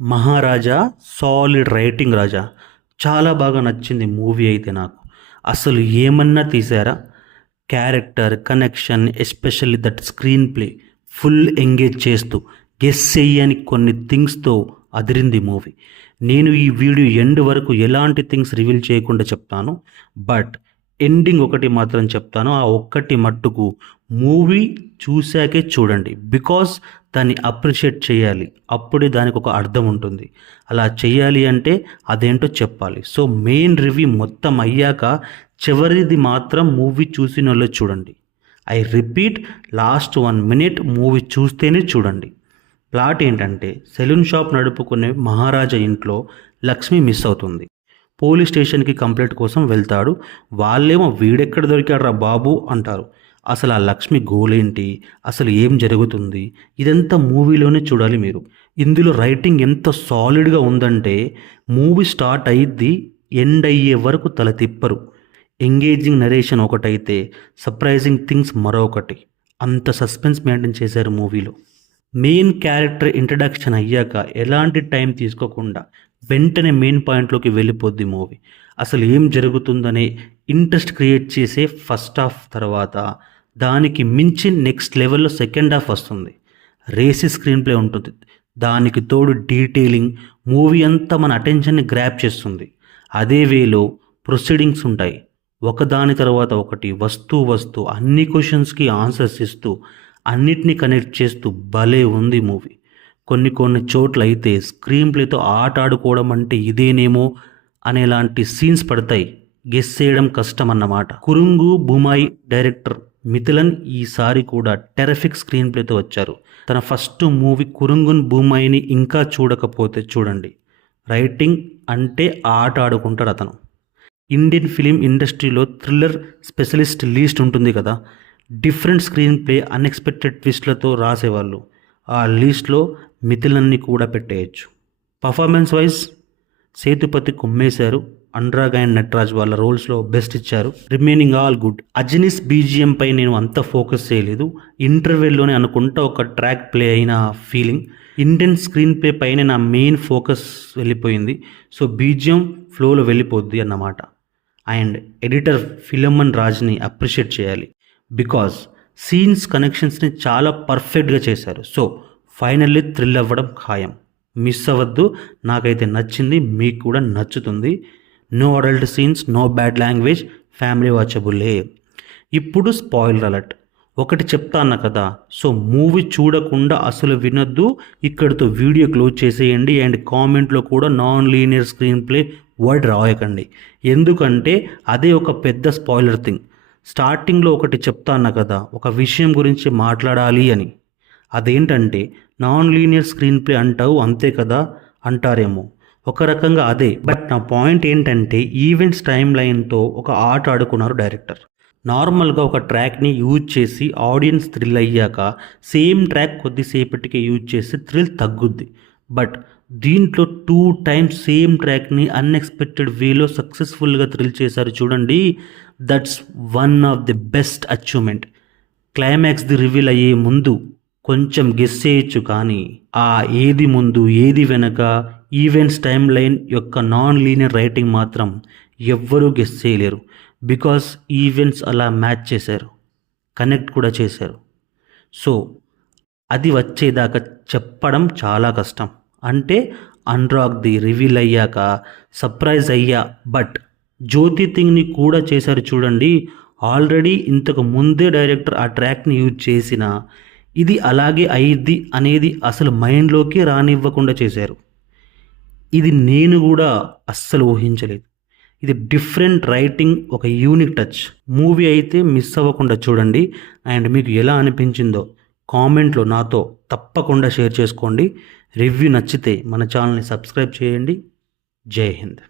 మహారాజా solid writing రాజా. చాలా బాగా నచ్చింది మూవీ అయితే నాకు. అసలు ఏమన్నా తీశారా? Character, connection, especially that screenplay full engage చేస్తూ గెస్ చెయ్యని కొన్ని థింగ్స్తో అదిరింది మూవీ. నేను ఈ వీడియో ఎండ్ వరకు ఎలాంటి థింగ్స్ రివీల్ చేయకుండా చెప్తాను, బట్ ఎండింగ్ ఒకటి మాత్రం చెప్తాను. ఆ ఒక్కటి మట్టుకు మూవీ చూశాకే చూడండి, బికాస్ దాన్ని అప్రిషియేట్ చేయాలి. అప్పుడే దానికి ఒక అర్థం ఉంటుంది. అలా చేయాలి అంటే అదేంటో చెప్పాలి. సో మెయిన్ రివ్యూ మొత్తం అయ్యాక చివరిది మాత్రం మూవీ చూసిన వాళ్ళు చూడండి. I repeat, last 1 minute movie చూస్తేనే చూడండి. ప్లాట్ ఏంటంటే, సెలూన్ షాప్ నడుపుకునే మహారాజా ఇంట్లో లక్ష్మి మిస్ అవుతుంది. పోలీస్ స్టేషన్కి కంప్లైంట్ కోసం వెళ్తాడు. వాళ్ళేమో వీడెక్కడ దొరికాడురా బాబు అంటారు. అసలు ఆ లక్ష్మి గోలేంటి, అసలు ఏం జరుగుతుంది, ఇదంతా మూవీలోనే చూడాలి మీరు. ఇందులో రైటింగ్ ఎంత సాలిడ్గా ఉందంటే మూవీ స్టార్ట్ అయ్యిద్ది, ఎండ్ అయ్యే వరకు తల తిప్పరు. ఎంగేజింగ్ నరేషన్ ఒకటైతే సర్ప్రైజింగ్ థింగ్స్ మరొకటి. అంత సస్పెన్స్ మెయింటైన్ చేశారు మూవీలో. మెయిన్ క్యారెక్టర్ ఇంట్రడక్షన్ అయ్యాక ఎలాంటి టైం తీసుకోకుండా వెంటనే మెయిన్ పాయింట్లోకి వెళ్ళిపోద్ది మూవీ. అసలు ఏం జరుగుతుందనే ఇంట్రెస్ట్ క్రియేట్ చేసే ఫస్ట్ హాఫ్ తర్వాత దానికి మించి నెక్స్ట్ లెవెల్లో సెకండ్ హాఫ్ వస్తుంది. రేసి స్క్రీన్ ప్లే ఉంటుంది, దానికి తోడు డీటెయిలింగ్ మూవీ అంతా మన అటెన్షన్ని గ్రాప్ చేస్తుంది. అదే వేలో ప్రొసీడింగ్స్ ఉంటాయి, ఒకదాని తర్వాత ఒకటి వస్తూ అన్ని క్వశ్చన్స్కి ఆన్సర్స్ ఇస్తూ అన్నిటినీ కనెక్ట్ చేస్తూ భలే ఉంది మూవీ. కొన్ని చోట్ల అయితే స్క్రీన్ ప్లేతో ఆట ఆడుకోవడం అంటే ఇదేనేమో అనేలాంటి సీన్స్ పడతాయి. గెస్ చేయడం కష్టం అన్నమాట. కురుంగు బుమాయి డైరెక్టర్ మిథిలన్ ఈసారి కూడా టెరఫిక్ స్క్రీన్ ప్లేతో వచ్చారు. తన ఫస్ట్ మూవీ కురుంగున్ బూమాయిని ఇంకా చూడకపోతే చూడండి. రైటింగ్ అంటే ఆట ఆడుకుంటాడు అతను. ఇండియన్ ఫిలిం ఇండస్ట్రీలో థ్రిల్లర్ స్పెషలిస్ట్ లీస్ట్ ఉంటుంది కదా, డిఫరెంట్ స్క్రీన్ ప్లే, అన్ఎక్స్పెక్టెడ్ ట్విస్ట్లతో రాసేవాళ్ళు. ఆ లీస్ట్లో మిథిలన్ని కూడా పెట్టేయచ్చు. పర్ఫార్మెన్స్ వైజ్ సేతుపతి కుమ్మేశారు. అనురాగ్ అండ్ నటరాజ్ వాళ్ళ రోల్స్లో బెస్ట్ ఇచ్చారు. Remaining all good. Ajaneesh's BGM పై నేను అంత ఫోకస్ చేయలేదు. ఇంటర్వెల్లోనే అనుకుంటా ఒక ట్రాక్ ప్లే అయిన ఫీలింగ్. ఇండియన్ స్క్రీన్ ప్లే పైన నా మెయిన్ ఫోకస్ వెళ్ళిపోయింది. సో బీజిఎం ఫ్లోలో వెళ్ళిపోద్ది అన్నమాట. అండ్ ఎడిటర్ ఫిలమన్ రాజ్ని అప్రిషియేట్ చేయాలి, బికాజ్ సీన్స్ కనెక్షన్స్ని చాలా పర్ఫెక్ట్గా చేశారు. సో ఫైనల్లీ థ్రిల్ అవ్వడం ఖాయం. మిస్ అవ్వద్దు. నాకైతే నచ్చింది, మీకు కూడా నచ్చుతుంది. No adult scenes, no bad language, family వాచబుల్లే. ఇప్పుడు స్పాయిలర్ అలర్ట్ ఒకటి చెప్తా అన్న కదా, సో మూవీ చూడకుండా అసలు వినొద్దు. ఇక్కడితో వీడియో క్లోజ్ చేసేయండి. అండ్ కామెంట్లో కూడా non linear screenplay word రాయకండి, ఎందుకంటే అదే ఒక పెద్ద స్పాయిలర్ థింగ్. స్టార్టింగ్లో ఒకటి చెప్తా అన్న కదా, ఒక విషయం గురించి మాట్లాడాలి అని. అదేంటంటే నాన్ లీనియర్ స్క్రీన్ ప్లే అంటావు అంతే కదా అంటారేమో, ఒక రకంగా అదే. బట్ నా పాయింట్ ఏంటంటే ఈవెంట్స్ టైం లైన్తో ఒక ఆట ఆడుకున్నారు డైరెక్టర్. నార్మల్గా ఒక ట్రాక్ని యూజ్ చేసి ఆడియన్స్ థ్రిల్ అయ్యాక సేమ్ ట్రాక్ కొద్దిసేపటికి యూజ్ చేసి థ్రిల్ తగ్గుద్ది. బట్ దీంట్లో 2 times సేమ్ ట్రాక్ని అన్ఎక్స్పెక్టెడ్ వేలో సక్సెస్ఫుల్గా థ్రిల్ చేశారు చూడండి. That's one of the best achievement. క్లైమాక్స్ది రివీల్ అయ్యే ముందు కొంచెం గెస్ చేయొచ్చు, కానీ ఆ ఏది ముందు ఏది వెనక ఈవెంట్స్ టైం లైన్ యొక్క నాన్ లీనియర్ రైటింగ్ మాత్రం ఎవ్వరూ గెస్ చేయలేరు. బికాస్ ఈవెంట్స్ అలా మ్యాచ్ చేశారు, కనెక్ట్ కూడా చేశారు. సో అది వచ్చేదాకా చెప్పడం చాలా కష్టం. అంటే అనురాగ్ది రివీల్ అయ్యాక సర్ప్రైజ్ అయ్యా, బట్ జ్యోతి థింగ్ని కూడా చేశారు చూడండి. ఆల్రెడీ ఇంతకు ముందే డైరెక్టర్ ఆ ట్రాక్ని యూజ్ చేసిన ఇది అలాగే అయ్యిద్ది అనేది అసలు మైండ్లోకి రానివ్వకుండా చేశారు. ఇది నేను కూడా అస్సలు ఊహించలేదు. ఇది డిఫరెంట్ రైటింగ్, ఒక యూనిక్ టచ్. మూవీ అయితే మిస్ అవ్వకుండా చూడండి. అండ్ మీకు ఎలా అనిపించిందో కామెంట్లో నాతో తప్పకుండా షేర్ చేసుకోండి. రివ్యూ నచ్చితే మన ఛానల్ని సబ్స్క్రైబ్ చేయండి. జై హింద్.